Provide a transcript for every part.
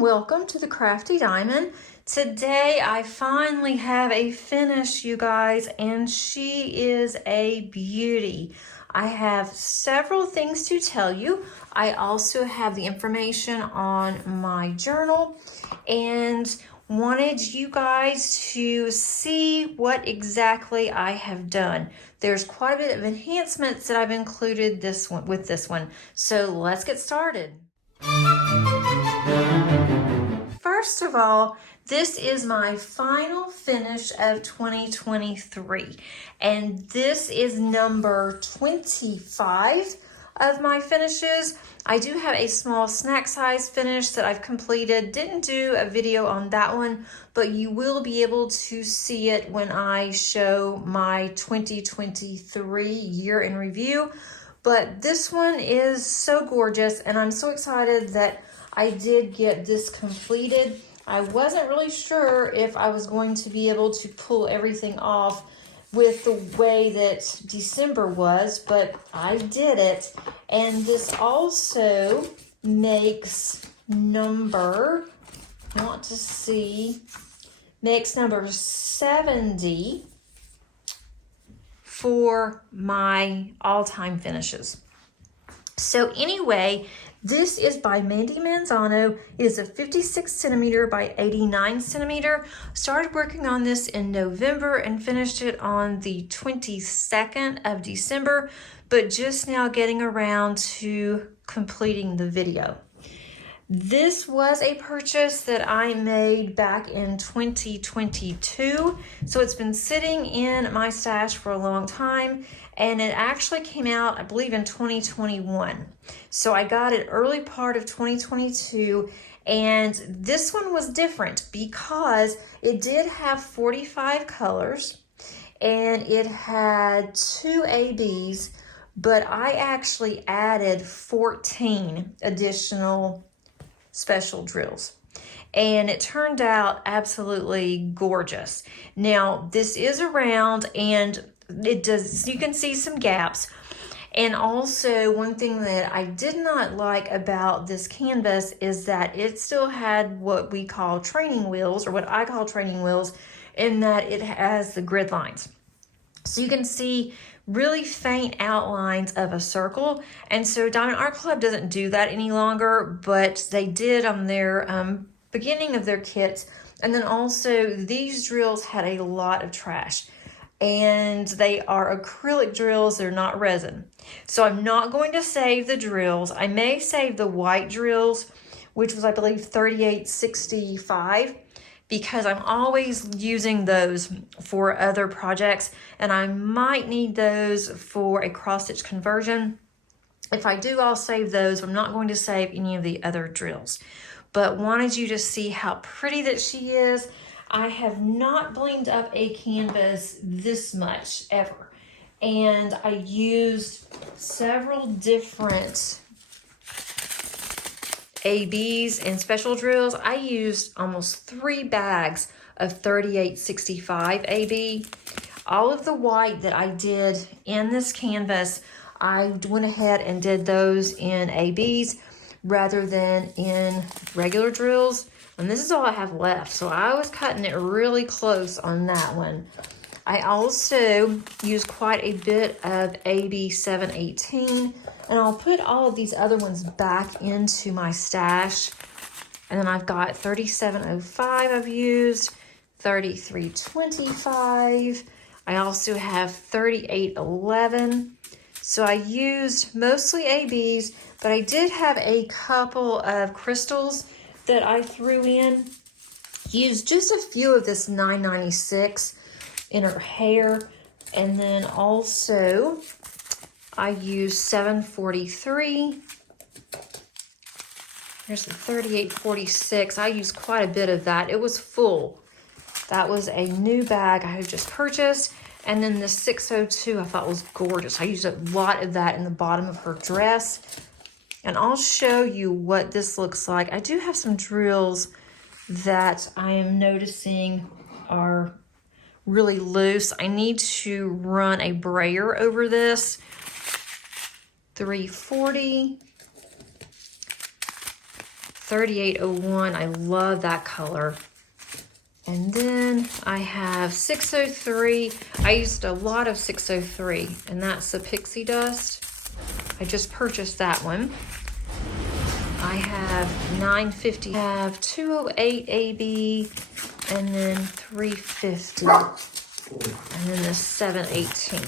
and welcome to the Crafty Diamond. Today I finally have a finish, you guys, and she is a beauty. I have several things to tell you. I also have the information on my journal and wanted you guys to see what exactly I have done. There's quite a bit of enhancements that I've included with this one. So let's get started. First of all, this is my final finish of 2023, and this is number 25 of my finishes. I do have a small snack size finish that I've completed. Didn't do a video on that one, but you will be able to see it when I show my 2023 year in review. But this one is so gorgeous, and I'm so excited that I did get this completed. I wasn't really sure if I was going to be able to pull everything off with the way that December was, but I did it. And this also makes number, I want to see, makes number 70 for my all-time finishes. So anyway, this is by Mandy Manzano. It is a 56 centimeter by 89 centimeter. Started working on this in November and finished it on the 22nd of December, but just now getting around to completing the video. This was a purchase that I made back in 2022. So it's been sitting in my stash for a long time, and it actually came out, I believe, in 2021. So I got it early part of 2022, and this one was different because it did have 45 colors and it had 2 ABs, but I actually added 14 additional special drills, and it turned out absolutely gorgeous. Now this is a round, and it does, you can see some gaps. And also, one thing that I did not like about this canvas is that it still had what we call training wheels, or what I call training wheels, in that it has the grid lines. So you can see really faint outlines of a circle. And so Diamond Art Club doesn't do that any longer, but they did on their beginning of their kits. And then also these drills had a lot of trash, and they are acrylic drills, they're not resin. So I'm not going to save the drills. I may save the white drills, which was, I believe, 3865, because I'm always using those for other projects, and I might need those for a cross-stitch conversion. If I do, I'll save those. I'm not going to save any of the other drills, but wanted you to see how pretty that she is. I have not blinged up a canvas this much ever, and I used several different ABs and special drills. I used almost 3 bags of 3865 AB. All of the white that I did in this canvas, I went ahead and did those in ABs rather than in regular drills. And this is all I have left, so I was cutting it really close on that one. I also used quite a bit of AB 718, and I'll put all of these other ones back into my stash. And then I've got 3705 I've used, 3325. I also have 3811. So I used mostly ABs, but I did have a couple of crystals that I threw in. Used just a few of this 996 in her hair, and then also I used 743. Here's the 3846. I used quite a bit of that. It was full. That was a new bag I had just purchased. And then the 602 I thought was gorgeous. I used a lot of that in the bottom of her dress. And I'll show you what this looks like. I do have some drills that I am noticing are really loose. I need to run a brayer over this. 340, 3801. I love that color. And then I have 603. I used a lot of 603, and that's the pixie dust. I just purchased that one. I have 950. I have 208 AB, and then 350, and then the 718.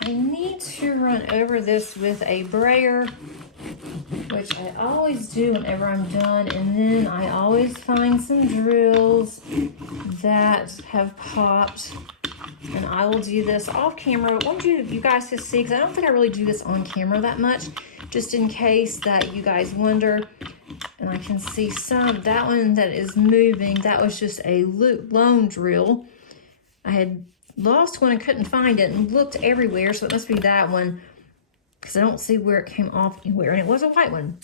I need to run over this with a brayer, which I always do whenever I'm done, and then I always find some drills that have popped, and I will do this off camera. I want you guys to see, because I don't think I really do this on camera that much, just in case that you guys wonder. And I can see some, that one that is moving, that was just a lone drill. I had lost one and couldn't find it and looked everywhere, so it must be that one, because I don't see where it came off anywhere, and it was a white one.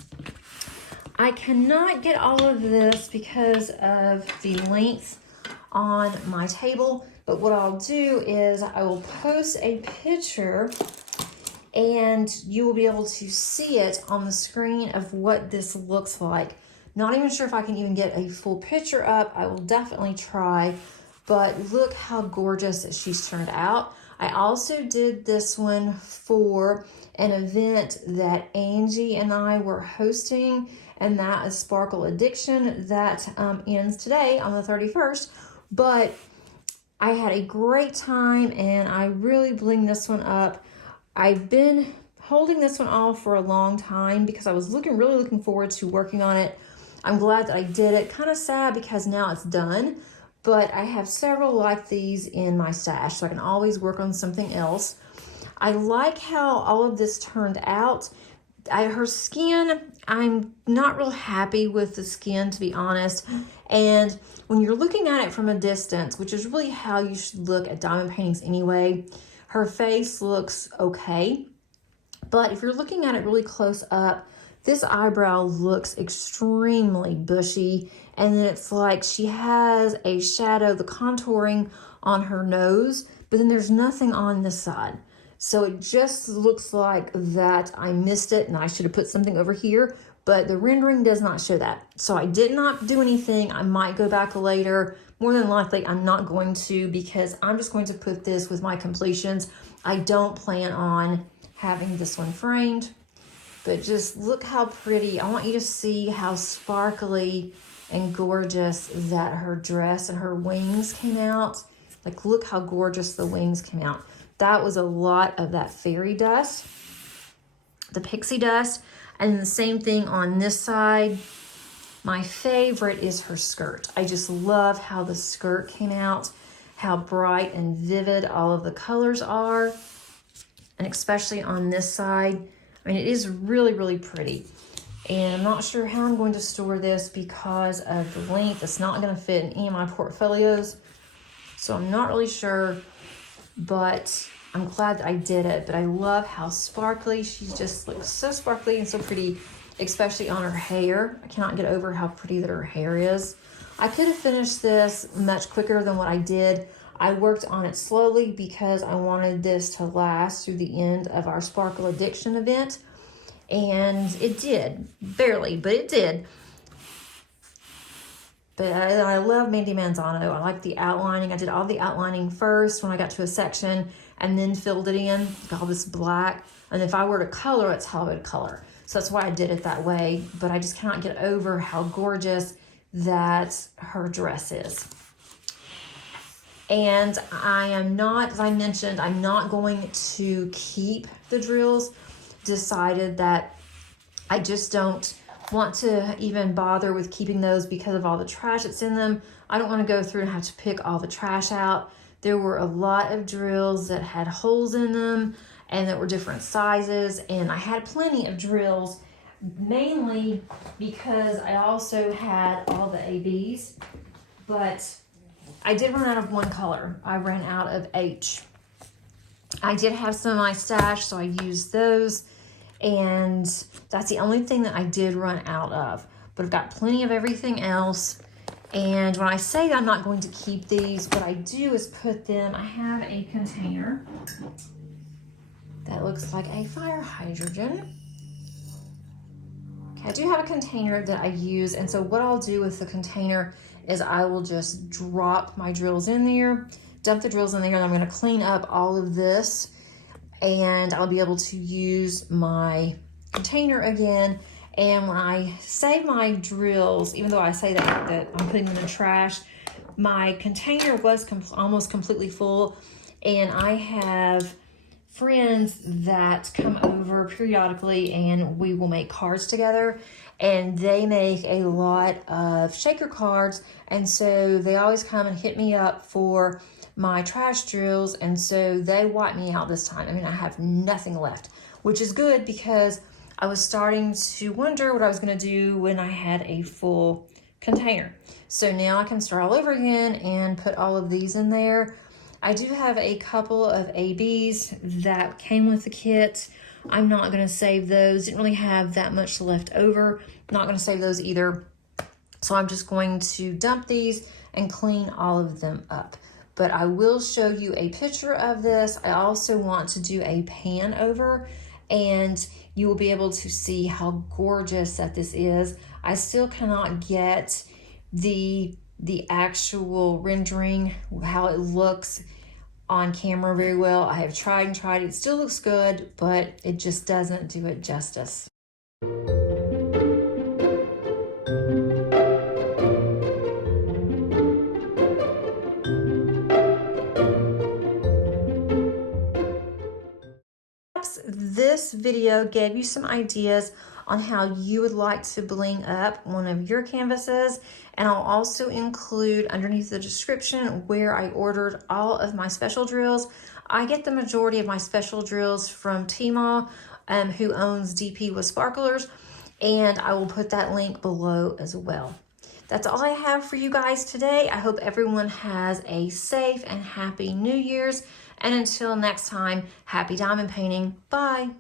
I cannot get all of this because of the length on my table, but what I'll do is I will post a picture and you will be able to see it on the screen of what this looks like. Not even sure if I can even get a full picture up. I will definitely try, but look how gorgeous she's turned out. I also did this one for an event that Angie and I were hosting, and that is Sparkle Addiction. That ends today on the 31st, but I had a great time and I really blinged this one up. I've been holding this one off for a long time because I was really looking forward to working on it. I'm glad that I did it. Kind of sad because now it's done, but I have several like these in my stash, so I can always work on something else. I like how all of this turned out. Her skin, I'm not real happy with the skin, to be honest. And when you're looking at it from a distance, which is really how you should look at diamond paintings anyway, her face looks okay. But if you're looking at it really close up, this eyebrow looks extremely bushy. And then it's like she has a shadow, the contouring on her nose, but then there's nothing on this side. So it just looks like that I missed it and I should have put something over here, but the rendering does not show that. So I did not do anything. I might go back later. More than likely, I'm not going to, because I'm just going to put this with my completions. I don't plan on having this one framed, but just look how pretty. I want you to see how sparkly and gorgeous that her dress and her wings came out. Like, look how gorgeous the wings came out. That was a lot of that fairy dust, the pixie dust, and the same thing on this side. My favorite is her skirt. I just love how the skirt came out, how bright and vivid all of the colors are, and especially on this side. I mean, it is really, really pretty. And I'm not sure how I'm going to store this because of the length. It's not going to fit in any of my portfolios, so I'm not really sure, but I'm glad that I did it. But I love how sparkly. She just looks so sparkly and so pretty, especially on her hair. I cannot get over how pretty that her hair is. I could have finished this much quicker than what I did. I worked on it slowly because I wanted this to last through the end of our Sparkle Addiction event. And it did, barely, but it did. But I love Mandy Manzano. I like the outlining. I did all the outlining first when I got to a section and then filled it in, like all this black. And if I were to color, it's how I would color. So that's why I did it that way. But I just cannot get over how gorgeous that her dress is. And I am not, as I mentioned, I'm not going to keep the drills. Decided that I just don't want to even bother with keeping those because of all the trash that's in them. I don't want to go through and have to pick all the trash out. There were a lot of drills that had holes in them and that were different sizes, and I had plenty of drills, mainly because I also had all the ABs, but I did run out of one color. I ran out of H. I did have some in my stash, so I used those, and that's the only thing that I did run out of. But I've got plenty of everything else. And when I say I'm not going to keep these, what I do is put them, I have a container that looks like a fire hydrant. I do have a container that I use, and so what I'll do with the container is I will just drop my drills in there, dump the drills in there, and I'm gonna clean up all of this, and I'll be able to use my container again. And when I save my drills, even though I say that I'm putting them in the trash, my container was almost completely full, and I have friends that come over periodically and we will make cards together, and they make a lot of shaker cards, and so they always come and hit me up for my trash drills, and so they wiped me out this time. I mean, I have nothing left, which is good because I was starting to wonder what I was going to do when I had a full container. So now I can start all over again and put all of these in there. I do have a couple of ABs that came with the kit. I'm not going to save those. Didn't really have that much left over. Not going to save those either. So I'm just going to dump these and clean all of them up. But I will show you a picture of this. I also want to do a pan over, and you will be able to see how gorgeous that this is. I still cannot get the actual rendering, how it looks on camera very well. I have tried and tried. It still looks good, but it just doesn't do it justice. This video gave you some ideas on how you would like to bling up one of your canvases, and I'll also include underneath the description where I ordered all of my special drills. I get the majority of my special drills from Tmall, who owns DP with Sparklers, and I will put that link below as well. That's all I have for you guys today. I hope everyone has a safe and happy New Year's, and until next time, happy diamond painting. Bye.